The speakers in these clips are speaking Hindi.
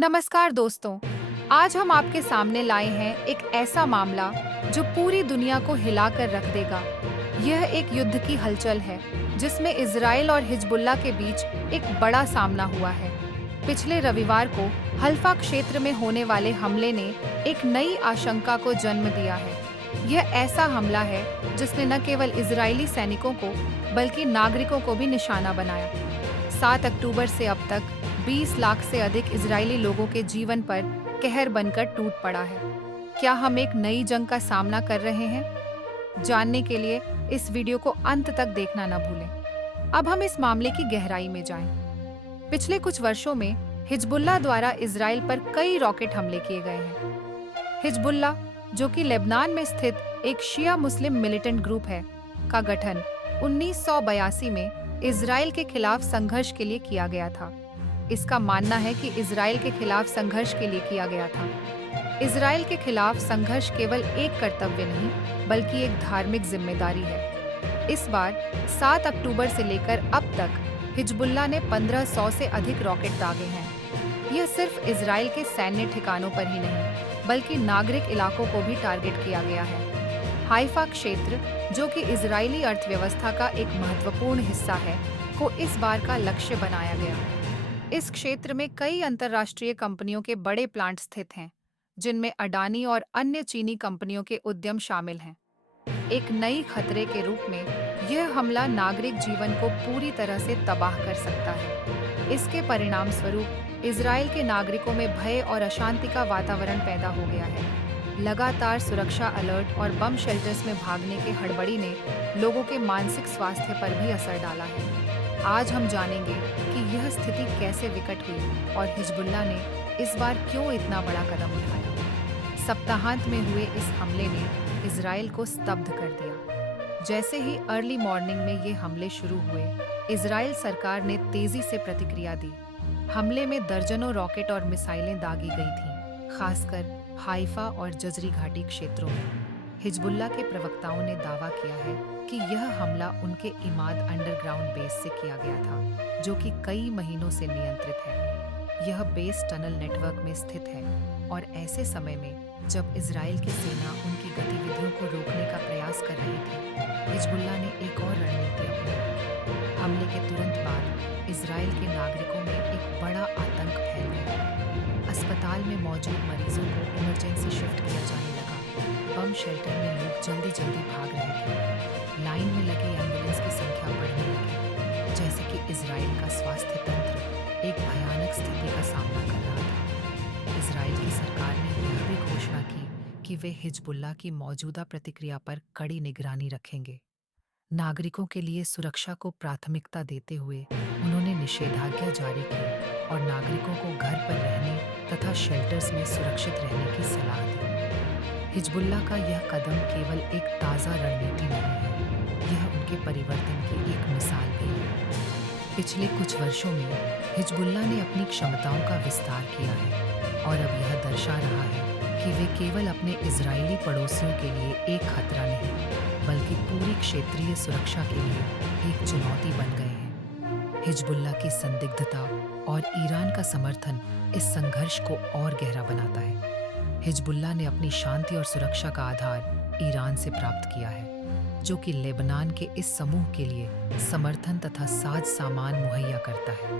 नमस्कार दोस्तों। आज हम आपके सामने लाए हैं एक ऐसा मामला जो पूरी दुनिया को हिलाकर रख देगा। यह एक युद्ध की हलचल है जिसमें इजराइल और हिजबुल्लाह के बीच एक बड़ा सामना हुआ है। पिछले रविवार को हल्फा क्षेत्र में होने वाले हमले ने एक नई आशंका को जन्म दिया है। यह ऐसा हमला है जिसने न केवल इजरायली सैनिकों को बल्कि नागरिकों को भी निशाना बनाया। 7 अक्टूबर से अब तक 20 लाख से अधिक इजरायली लोगों के जीवन पर कहर बनकर टूट पड़ा है। क्या हम एक नई जंग का सामना कर रहे हैं? जानने के लिए इस वीडियो को अंत तक देखना न भूलें। अब हम इस मामले की गहराई में जाएं। पिछले कुछ वर्षों में हिजबुल्लाह द्वारा इजराइल पर कई रॉकेट हमले किए गए हैं। हिजबुल्लाह, जो कि लेबनान में स्थित एक शिया मुस्लिम मिलिटेंट ग्रुप है, का गठन 1982 में इजराइल के खिलाफ संघर्ष के लिए किया गया था। इसका मानना है कि इजराइल के खिलाफ संघर्ष के लिए किया गया था। इजराइल के खिलाफ संघर्ष केवल एक कर्तव्य नहीं बल्कि एक धार्मिक जिम्मेदारी है। इस बार 7 अक्टूबर से लेकर अब तक हिजबुल्लाह ने 1500 से अधिक रॉकेट दागे हैं। यह सिर्फ इजराइल के सैन्य ठिकानों पर ही नहीं बल्कि नागरिक इलाकों को भी टारगेट किया गया है। हाइफा क्षेत्र, जो कि इजरायली अर्थव्यवस्था का एक महत्वपूर्ण हिस्सा है, को इस बार का लक्ष्य बनाया गया। इस क्षेत्र में कई अंतर्राष्ट्रीय कंपनियों के बड़े प्लांट स्थित हैं, जिनमें अडानी और अन्य चीनी कंपनियों के उद्यम शामिल हैं। एक नई खतरे के रूप में यह हमला नागरिक जीवन को पूरी तरह से तबाह कर सकता है। इसके परिणाम स्वरूप इजराइल के नागरिकों में भय और अशांति का वातावरण पैदा हो गया है। लगातार सुरक्षा अलर्ट और बम शेल्टर्स में भागने के हड़बड़ी ने लोगों के मानसिक स्वास्थ्य पर भी असर डाला है। आज हम जानेंगे कि यह स्थिति कैसे विकट हुई और हिजबुल्लाह ने इस बार क्यों इतना बड़ा कदम उठाया। सप्ताहांत में हुए इस हमले ने इजराइल को स्तब्ध कर दिया। जैसे ही अर्ली मॉर्निंग में ये हमले शुरू हुए, इजराइल सरकार ने तेजी से प्रतिक्रिया दी। हमले में दर्जनों रॉकेट और मिसाइलें दागी गई थीं, खासकर हाइफा और जजरी घाटी क्षेत्रों में। हिजबुल्लाह के प्रवक्ताओं ने दावा किया है कि यह हमला उनके इमाद अंडरग्राउंड बेस से किया गया था, जो कि कई महीनों से नियंत्रित है। यह बेस टनल नेटवर्क में स्थित है और ऐसे समय में जब इजराइल की सेना उनकी गतिविधियों को रोकने का प्रयास कर रही थी, हिजबुल्लाह ने एक और रणनीति अपनाई। हमले के तुरंत बाद इजराइल के नागरिकों में एक बड़ा आतंक फैल गया। अस्पताल में मौजूद मरीजों को इमरजेंसी शिफ्ट किया जाने लगा। बम शेल्टर में लोग जल्दी जल्दी भाग रहे थे। लाइन में लगे एम्बुलेंस की संख्या बढ़ने लगी, जैसे कि इजराइल का स्वास्थ्य तंत्र एक भयानक स्थिति का सामना कर रहा था। इजराइल की सरकार ने यह भी घोषणा की कि वे हिजबुल्लाह की मौजूदा प्रतिक्रिया पर कड़ी निगरानी रखेंगे। नागरिकों के लिए सुरक्षा को प्राथमिकता देते हुए उन्होंने निषेधाज्ञा जारी की और नागरिकों को घर पर रहने तथा शेल्टर्स में सुरक्षित रहने की सलाह दी। हिजबुल्लाह का यह कदम केवल एक ताज़ा रणनीति नहीं है, यह उनके परिवर्तन की एक मिसाल भी है। पिछले कुछ वर्षों में हिजबुल्लाह ने अपनी क्षमताओं का विस्तार किया है और अब यह दर्शा रहा है कि वे केवल अपने इजरायली पड़ोसियों के लिए एक खतरा नहीं बल्कि पूरी क्षेत्रीय सुरक्षा के लिए एक चुनौती बन गए हैं। हिजबुल्लाह की संदिग्धता और ईरान का समर्थन इस संघर्ष को और गहरा बनाता है। हिजबुल्लाह ने अपनी शांति और सुरक्षा का आधार ईरान से प्राप्त किया है, जो कि लेबनान के इस समूह के लिए समर्थन तथा साज सामान मुहैया करता है।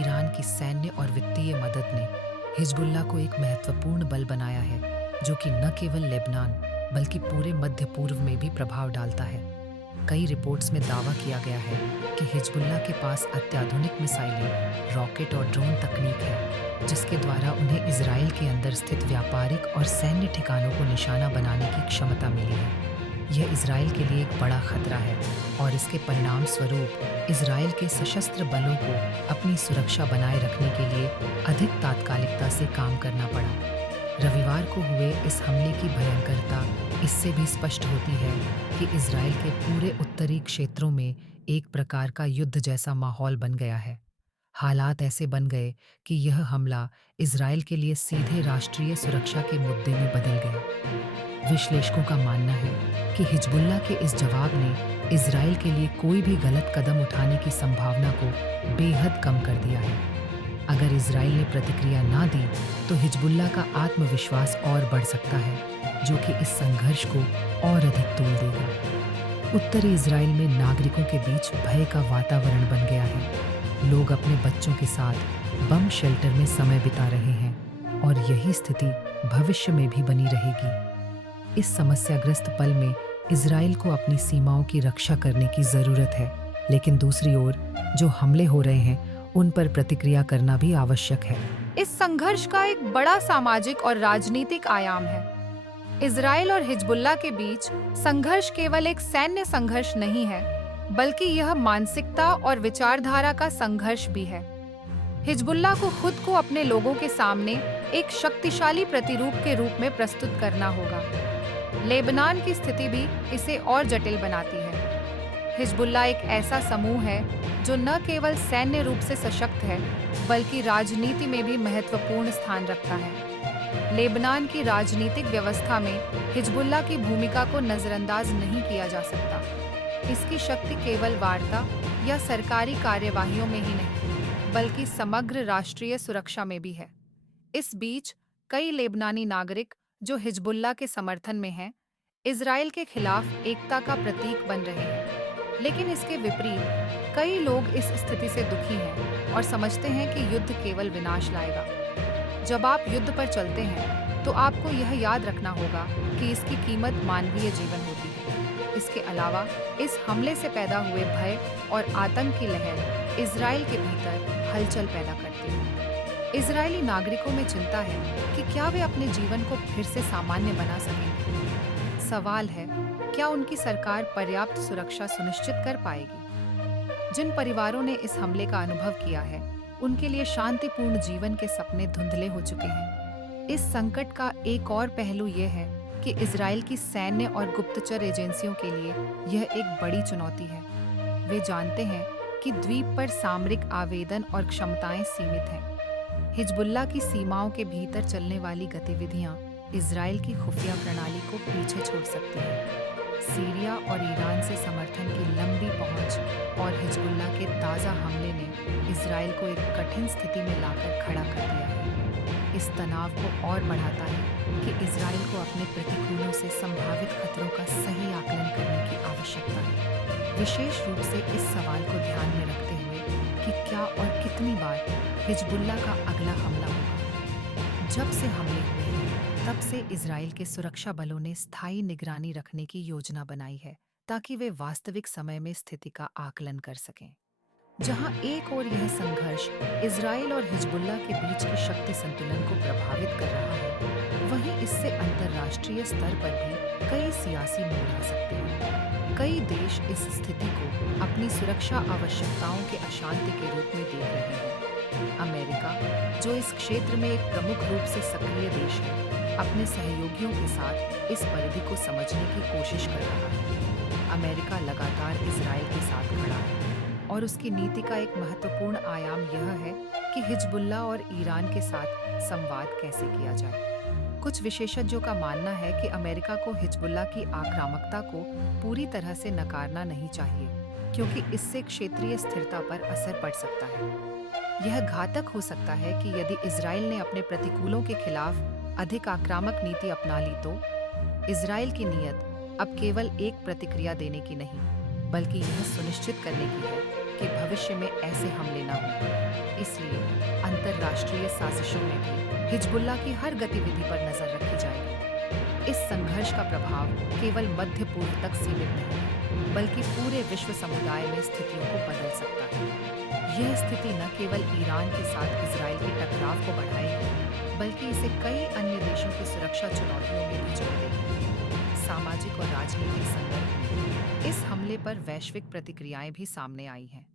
ईरान की सैन्य और वित्तीय मदद ने हिजबुल्लाह को एक महत्वपूर्ण बल बनाया है, जो कि न केवल लेबनान बल्कि पूरे मध्य पूर्व में भी प्रभाव डालता है। कई रिपोर्ट्स में दावा किया गया है कि हिजबुल्लाह के पास अत्याधुनिक मिसाइलें, रॉकेट और ड्रोन तकनीक है, जिसके द्वारा उन्हें इजराइल के अंदर स्थित व्यापारिक और सैन्य ठिकानों को निशाना बनाने की क्षमता मिली है। यह इजराइल के लिए एक बड़ा खतरा है और इसके परिणाम स्वरूप इजराइल के सशस्त्र बलों को अपनी सुरक्षा बनाए रखने के लिए अधिक तात्कालिकता से काम करना पड़ा। रविवार को हुए इस हमले की भयंकरता इससे भी स्पष्ट होती है कि इजराइल के पूरे उत्तरी क्षेत्रों में एक प्रकार का युद्ध जैसा माहौल बन गया है। हालात ऐसे बन गए कि यह हमला इजराइल के लिए सीधे राष्ट्रीय सुरक्षा के मुद्दे में बदल गया। विश्लेषकों का मानना है कि हिजबुल्लाह के इस जवाब ने इजराइल के लिए कोई भी गलत कदम उठाने की संभावना को बेहद कम कर दिया है। अगर इजराइल ने प्रतिक्रिया ना दी तो हिजबुल्लाह का आत्मविश्वास और बढ़ सकता है, जो कि इस संघर्ष को और अधिक तोड़ देगा। उत्तरी इजराइल में नागरिकों के बीच भय का वातावरण बन गया है। लोग अपने बच्चों के साथ बम शेल्टर में समय बिता रहे हैं और यही स्थिति भविष्य में भी बनी रहेगी। इस समस्याग्रस्त पल में इजराइल को अपनी सीमाओं की रक्षा करने की जरूरत है, लेकिन दूसरी ओर जो हमले हो रहे हैं उन पर प्रतिक्रिया करना भी आवश्यक है। इस संघर्ष का एक बड़ा सामाजिक और राजनीतिक आयाम है। इजराइल और हिजबुल्लाह के बीच संघर्ष केवल एक सैन्य संघर्ष नहीं है, बल्कि यह मानसिकता और विचारधारा का संघर्ष भी है। हिजबुल्लाह को खुद को अपने लोगों के सामने एक शक्तिशाली प्रतिरूप के रूप में प्रस्तुत करना होगा। लेबनान की स्थिति भी इसे और जटिल बनाती है। हिजबुल्लाह एक ऐसा समूह है जो न केवल सैन्य रूप से सशक्त है, बल्कि राजनीति में भी महत्वपूर्ण स्थान रखता है। लेबनान की राजनीतिक व्यवस्था में हिजबुल्लाह की भूमिका को नजरअंदाज नहीं किया जा सकता। इसकी शक्ति केवल वार्ता या सरकारी कार्यवाहियों में ही नहीं, बल्कि समग्र राष्ट्रीय सुरक्षा में भी है। इस बीच कई लेबनानी नागरिक जो हिजबुल्लाह के समर्थन में हैं, इजराइल के खिलाफ एकता का प्रतीक बन रहे हैं। लेकिन इसके विपरीत कई लोग इस स्थिति से दुखी हैं और समझते हैं कि युद्ध केवल विनाश लाएगा। जब आप युद्ध पर चलते हैं तो आपको यह याद रखना होगा कि इसकी कीमत मानवीय जीवन होती है। इसके अलावा इस हमले से पैदा हुए भय और आतंक की लहर इजराइल के भीतर हलचल पैदा करती है। इजरायली नागरिकों में चिंता है कि क्या वे अपने जीवन को फिर से सामान्य बना सकेंगे। सवाल है, क्या उनकी सरकार पर्याप्त सुरक्षा सुनिश्चित कर पाएगी? जिन परिवारों ने इस हमले का अनुभव किया है, उनके लिए शांतिपूर्ण जीवन के सपने धुंधले हो चुके हैं। इस संकट का एक और पहलू यह है कि इजराइल की सैन्य और गुप्तचर एजेंसियों के लिए यह एक बड़ी चुनौती है। वे जानते हैं कि द्वीप पर सामरिक आवेदन और क्षमताएं सीमित हैं। हिजबुल्लाह की सीमाओं के भीतर चलने वाली गतिविधियां इजराइल की खुफिया प्रणाली को पीछे छोड़ सकती हैं। सीरिया और ईरान से समर्थन की लंबी पहुंच और हिजबुल्लाह के ताज़ा हमले ने इजराइल को एक कठिन स्थिति में लाकर खड़ा कर दिया है। इस तनाव को और बढ़ाता है कि इजराइल को अपने प्रतिकूलों से संभावित खतरों का सही आकलन करने की आवश्यकता है, विशेष रूप से इस सवाल को ध्यान में रखते हुए कि क्या और कितनी बार हिजबुल्लाह का अगला हमला होगा। जब से हमले हुए हैं, तब से इजराइल के सुरक्षा बलों ने स्थायी निगरानी रखने की योजना बनाई है, ताकि वे वास्तविक समय में स्थिति का आकलन कर सकें। जहां एक ओर यह संघर्ष इजराइल और हिजबुल्लाह के बीच के शक्ति संतुलन को प्रभावित कर रहा है, वहीं इससे अंतर्राष्ट्रीय स्तर पर भी कई सियासी मोड़ आ सकते हैं। कई देश इस स्थिति को अपनी सुरक्षा आवश्यकताओं के अशांति के रूप में देख रहे हैं। अमेरिका, जो इस क्षेत्र में एक प्रमुख रूप से सक्रिय देश है, अपने सहयोगियों के साथ इस परिधि को समझने की कोशिश कर रहा है। अमेरिका लगातार इजराइल के साथ खड़ा है और उसकी नीति का एक महत्वपूर्ण आयाम यह है कि हिजबुल्लाह और ईरान के साथ संवाद कैसे किया जाए। कुछ विशेषज्ञों का मानना है कि अमेरिका को हिजबुल्लाह की आक्रामकता को पूरी तरह से नकारना नहीं चाहिए, क्योंकि इससे क्षेत्रीय स्थिरता पर असर पड़ सकता है। यह घातक हो सकता है कि यदि इजराइल ने अपने प्रतिकूलों के खिलाफ अधिक आक्रामक नीति अपना ली तो इजराइल की नीयत अब केवल एक प्रतिक्रिया देने की नहीं, बल्कि यह सुनिश्चित करने की है कि भविष्य में ऐसे हमले न हों। इसलिए अंतर्राष्ट्रीय साजिशों में भी हिजबुल्लाह की हर गतिविधि पर नजर रखी जाएगी। इस संघर्ष का प्रभाव केवल मध्य पूर्व तक सीमित नहीं है, बल्कि पूरे विश्व समुदाय में स्थितियों को बदल सकता है। यह स्थिति न केवल ईरान के साथ इजराइल के टकराव को बढ़ाएगी, बल्कि इसे कई अन्य देशों की सुरक्षा चुनौतियों में भी जोड़ देगी। सामाजिक और राजनीतिक संदर्भ में इस हमले पर वैश्विक प्रतिक्रियाएं भी सामने आई हैं।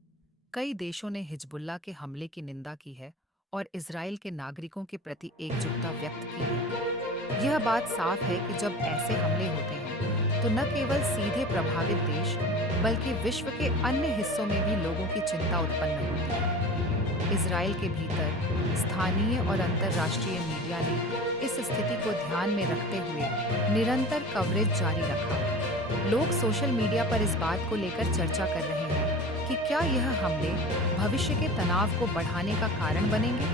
कई देशों ने हिजबुल्लाह के हमले की निंदा की है और इजराइल के नागरिकों के प्रति एकजुटता व्यक्त की है। यह बात साफ है कि जब ऐसे हमले होते हैं तो न केवल सीधे प्रभावित देश, बल्कि विश्व के अन्य हिस्सों में भी लोगों की चिंता उत्पन्न होती है। इजराइल के भीतर स्थानीय और अंतर्राष्ट्रीय मीडिया ने इस स्थिति को ध्यान में रखते हुए निरंतर कवरेज जारी रखा। लोग सोशल मीडिया पर इस बात को लेकर चर्चा कर रहे हैं कि क्या यह हमले भविष्य के तनाव को बढ़ाने का कारण बनेंगे?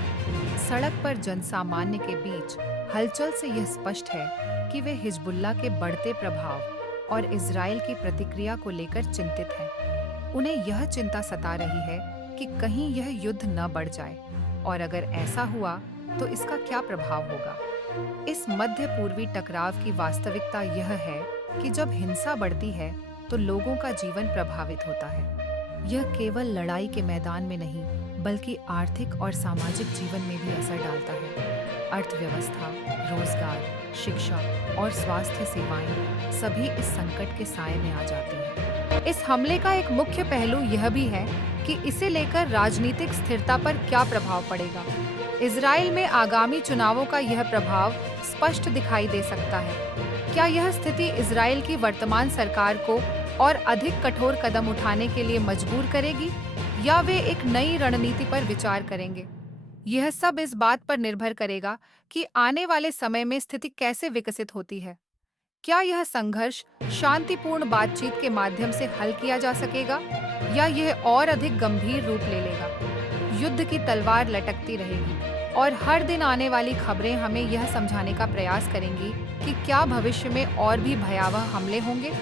सड़क पर जनसामान्य के बीच हलचल से यह स्पष्ट है कि वे हिजबुल्लाह के बढ़ते प्रभाव और इजराइल की प्रतिक्रिया को लेकर चिंतित हैं। उन्हें यह चिंता सता रही है कि कहीं यह युद्ध न बढ़ जाए, और अगर ऐसा हुआ तो इसका क्या प्रभाव होगा। इस मध्य पूर्वी टकराव की वास्तविकता यह है कि जब हिंसा बढ़ती है तो लोगों का जीवन प्रभावित होता है। यह केवल लड़ाई के मैदान में नहीं, बल्कि आर्थिक और सामाजिक जीवन में भी असर डालता है। अर्थव्यवस्था, रोजगार, शिक्षा और स्वास्थ्य सेवाएं सभी इस संकट के साए में आ जाती हैं। इस हमले का एक मुख्य पहलू यह भी है कि इसे लेकर राजनीतिक स्थिरता पर क्या प्रभाव पड़ेगा। इजराइल में आगामी चुनावों का यह प्रभाव स्पष्ट दिखाई दे सकता है। क्या यह स्थिति इजराइल की वर्तमान सरकार को और अधिक कठोर कदम उठाने के लिए मजबूर करेगी, या वे एक नई रणनीति पर विचार करेंगे? यह सब इस बात पर निर्भर करेगा कि आने वाले समय में स्थिति कैसे विकसित होती है। क्या यह संघर्ष शांतिपूर्ण बातचीत के माध्यम से हल किया जा सकेगा, या यह और अधिक गंभीर रूप ले लेगा? युद्ध की तलवार लटकती रहेगी, और हर दिन आने वाली खबरें हमें यह समझाने का प्रयास करेंगी कि क्या भविष्य में और भी भयावह हमले होंगे।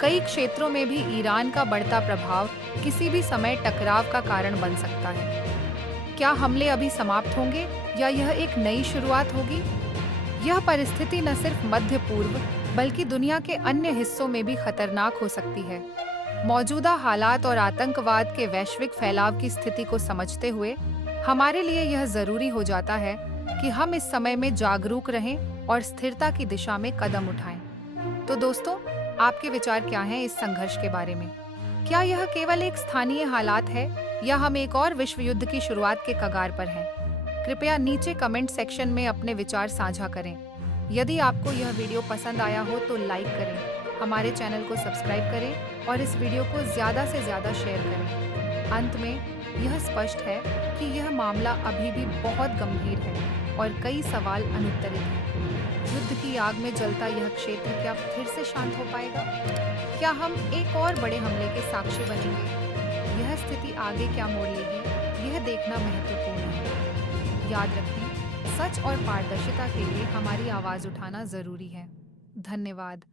कई क्षेत्रों में भी ईरान का बढ़ता प्रभाव किसी भी समय टकराव का कारण बन सकता है। क्या हमले अभी समाप्त होंगे, या यह एक नई शुरुआत होगी? यह परिस्थिति न सिर्फ मध्य पूर्व बल्कि दुनिया के अन्य हिस्सों में भी खतरनाक हो सकती है। मौजूदा हालात और आतंकवाद के वैश्विक फैलाव की स्थिति को समझते हुए हमारे लिए यह जरूरी हो जाता है कि हम इस समय में जागरूक रहें और स्थिरता की दिशा में कदम उठाएं। तो दोस्तों, आपके विचार क्या हैं इस संघर्ष के बारे में? क्या यह केवल एक स्थानीय हालात है, या हम एक और विश्व युद्ध की शुरुआत के कगार पर हैं? कृपया नीचे कमेंट सेक्शन में अपने विचार साझा करें। यदि आपको यह वीडियो पसंद आया हो तो लाइक करें, हमारे चैनल को सब्सक्राइब करें और इस वीडियो को ज़्यादा से ज़्यादा शेयर करें। अंत में यह स्पष्ट है कि यह मामला अभी भी बहुत गंभीर है और कई सवाल अनुत्तरित हैं। युद्ध की आग में जलता यह क्षेत्र क्या फिर से शांत हो पाएगा? क्या हम एक और बड़े हमले के साक्षी बनेंगे? यह स्थिति आगे क्या मोड़ लेगी, यह देखना महत्वपूर्ण है। याद रखें, सच और पारदर्शिता के लिए हमारी आवाज़ उठाना जरूरी है। धन्यवाद।